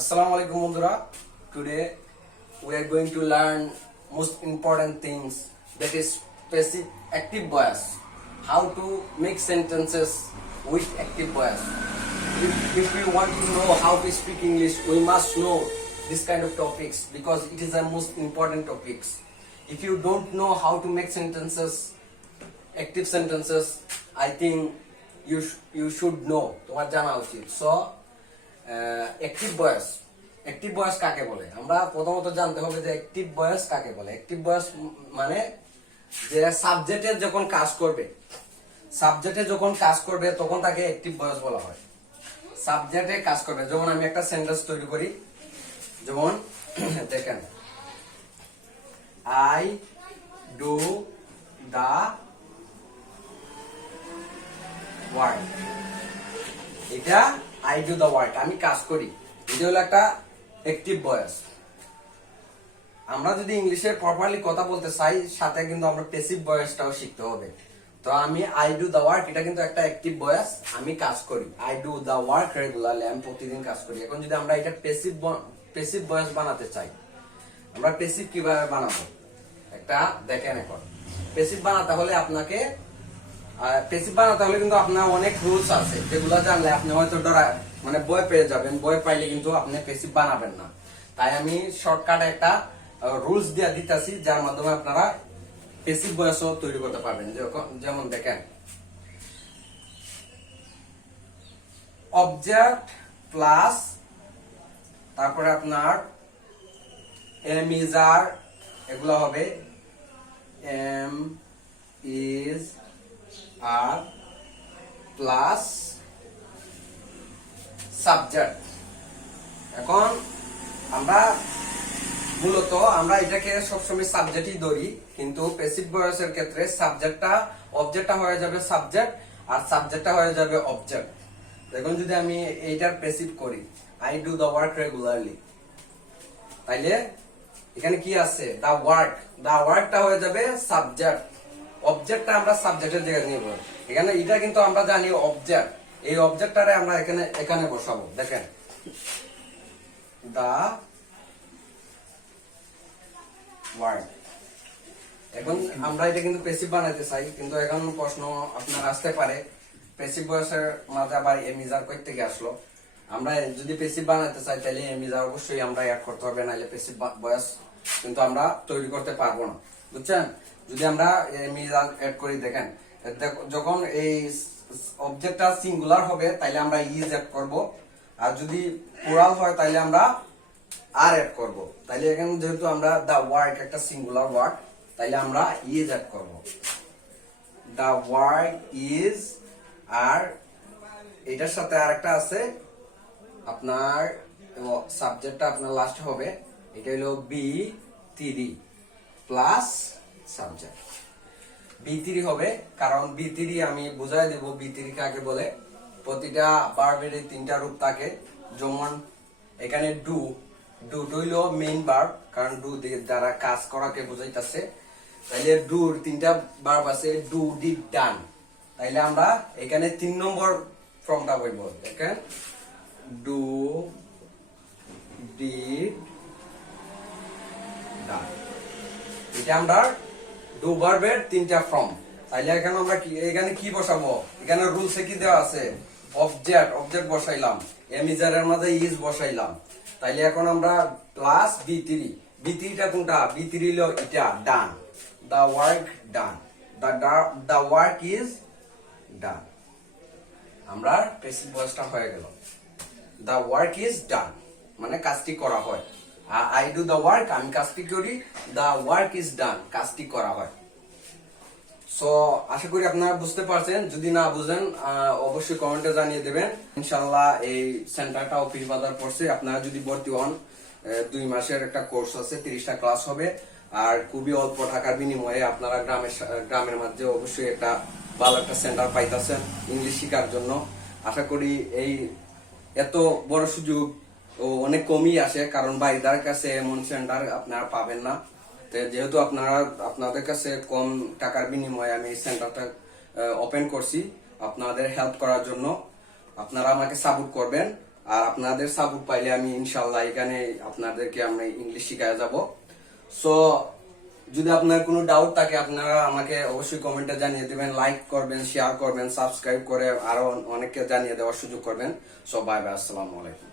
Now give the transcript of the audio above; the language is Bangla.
Assalamualaikum bondura. Today we are going to learn most important things, that is passive active voice. How to make sentences with active voice. If we want to know how to speak English, we must know this kind of topics because it is the most important topics. If you don't know how to make sentences, active sentences, I think you should know. তোমার জানা উচিত. So অ্যাক্টিভ ভয়েস কাকে বলে আমরা প্রথমত জানতে হবে যে অ্যাক্টিভ ভয়েস কাকে বলে। অ্যাক্টিভ ভয়েস মানে যে সাবজেক্টে যখন কাজ করবে তখন তাকে অ্যাক্টিভ ভয়েস বলা হয়। সাবজেক্টে কাজ করবে, যেমন আমি একটা সেন্টেন্স তৈরি করি, যেমন দেখেন, আই ডু দা ওয়ার্ক। এটা আই ডু দা ওয়ার্ক, আমি কাজ করি, এটা হলো একটা অ্যাক্টিভ ভয়েস। আমরা যদি ইংলিশে প্রপারলি কথা বলতে চাই, সাথে কিন্তু আমরা প্যাসিভ ভয়েসটাও শিখতে হবে। তো আমি আই ডু দা ওয়ার্ক, এটা কিন্তু একটা অ্যাক্টিভ ভয়েস, আমি কাজ করি। I do the work regularly, আমি প্রতিদিন কাজ করি। এখন যদি আমরা এটা প্যাসিভ ভয়েস বানাতে চাই, আমরা প্যাসিভ কিভাবে বানাবো একটা দেখেন। এখন প্যাসিভ বানাতে হলে কিন্তু আপনার অনেক রুলস আছে, যেগুলো জানলে আপনি হয়তো ভয় পেয়ে যাবেন। ভয় পাইলে কিন্তু আপনি প্যাসিভ বানাবেন না। তাই আমি শর্টকাট একটা রুলস দিয়ে দিতেছি, যার মাধ্যমে আপনারা প্যাসিভ ভয়েসও তৈরি করতে পারবেন। যেমন দেখেন, অবজেক্ট প্লাস তারপরে আপনার এম ইজ আর, এগুলো হবে am is are plus subject. এখন মূলত আমরা এটাকে সবসময় সাবজেক্টই ধরি, কিন্তু প্যাসিভ ভয়েসের ক্ষেত্রে অবজেক্টটা হয়ে যাবে সাবজেক্ট, আর সাবজেক্টটা হয়ে যাবে অবজেক্ট। দেখুন, যদি আমি এইটার প্যাসিভ করি, I do the work regularly, তাইলে এখানে কি আছে, দা ওয়ার্কটা হয়ে যাবে সাবজেক্ট, অবজেক্টটা আমরা সাবজেক্টের জায়গায় নিব। এখানে এটা কিন্তু আমরা জানি অবজেক্ট, এই অবজেক্টটারে আমরা এখানে বসাবো। দেখেন, দা ওয়ার্ক। এখন আমরা এটা কিন্তু প্যাসিভ বানাতে চাই, কিন্তু এখন প্রশ্ন আপনার আসতে পারে, প্যাসিভ ভয়েসের মাঝে আবার এমিজার কই থেকে আসলো। আমরা যদি প্যাসিভ বানাতে চাই, তাহলে এমিজার অবশ্যই আমরা অ্যাড করতে হবে, নাহলে প্যাসিভ ভয়েস কিন্তু আমরা তৈরি করতে পারবো না, বুঝছেন। যদি আমরা এমিজার অ্যাড করি, দেখেন, যখন এই অবজেক্টটা সিঙ্গুলার হবে তাইলে আমরা ইজ অ্যাড করব, আর যদি প্লুরাল হয় তাইলে আমরা আর অ্যাড করব। তাইলে এখানে যেহেতু আমরা দা ওয়ার্ক একটা সিঙ্গুলার ওয়ার্ড, তাইলে আমরা ইজ অ্যাড করব। দা ওয়ার্ক ইজ, আর এটার সাথে আরেকটা আছে আপনার সাবজেক্টটা আপনার লাস্ট হবে, এটা হলো বি3 প্লাস সাবজেক্ট। বি3 হবে, কারণ বি3 আমি বুঝাই দেব বি3 কাকে বলে। প্রতিটা ভার্বের তিনটা রূপ থাকে, যেমন এখানে ডু হইল মেইন ভার্ব, কারণ ডু দ্বারা কাজ করাকে বোঝাইতেছে। তাইলে ডুর তিনটা ভার্ব আছে, ডু, ডিড, ডান। তাইলে আমরা এখানে 3 নম্বর ফর্মটা বলবো। দেখেন, ডু, ডিড, ডান, এটা আমরা ডু ভার্বের তিনটা ফর্ম। তাইলে এখানে কি বসাবো, এখানে রুলসে কি দেওয়া আছে, অবজেক্ট বসাইলাম, এমিজারের মাঝে ইজ বসাইলাম। তাইলে এখন আমরা প্লাস বি3টা কোনটা, বি3 হলো এটা, done, the work done, the work is done. আমরা প্যাসিভ ভয়েসটা হয়ে গেল, দা ওয়ার্ক ইজ ডান, মানে কাজটি করা হয়। আই ডু দা ওয়ার্ক, আমি কাজটি করি, দা ওয়ার্ক ইজ ডান, কাজটি করা হয়। সো আশা করি আপনারা বুঝতে পারছেন। যদি না বুঝেন অবশ্যই কমেন্টে জানিয়ে দেবেন। ইনশাআল্লাহ এই সেন্টারটা অফিস বাজার পড়ছে, আপনারা যদি ভর্তি হন, 2 মাসের একটা কোর্স আছে, 30টা ক্লাস হবে, আর খুবই অল্প টাকার বিনিময়ে আপনারা গ্রামের মধ্যে অবশ্যই একটা ভালো একটা সেন্টার পাইতেছেন ইংলিশ শেখার জন্য। আশা করি এই এত বড় সুযোগ অনেক কমই আসে, কারণ বাইরের কাছে এমন সেন্টার আপনারা পাবেন না। যেহেতু আপনাদের কাছে কম টাকার বিনিময়ে আমি এই সেন্টারটা ওপেন করছি আপনাদের হেল্প করার জন্য। আপনারা আমাকে সাপোর্ট করবেন আর আপনাদের সাপোর্ট পাইলে আমি ইনশাল্লাহ এখানে আপনাদেরকে আমরা ইংলিশ শিখায় যাব। সো যদি আপনার কোনো ডাউট থাকে আপনারা আমাকে অবশ্যই কমেন্টে জানিয়ে দিবেন, লাইক করবেন, শেয়ার করবেন, সাবস্ক্রাইব করে আরো অনেককে জানিয়ে দেওয়ার সুযোগ করবেন। সো বাই বাই, আসসালামু আলাইকুম।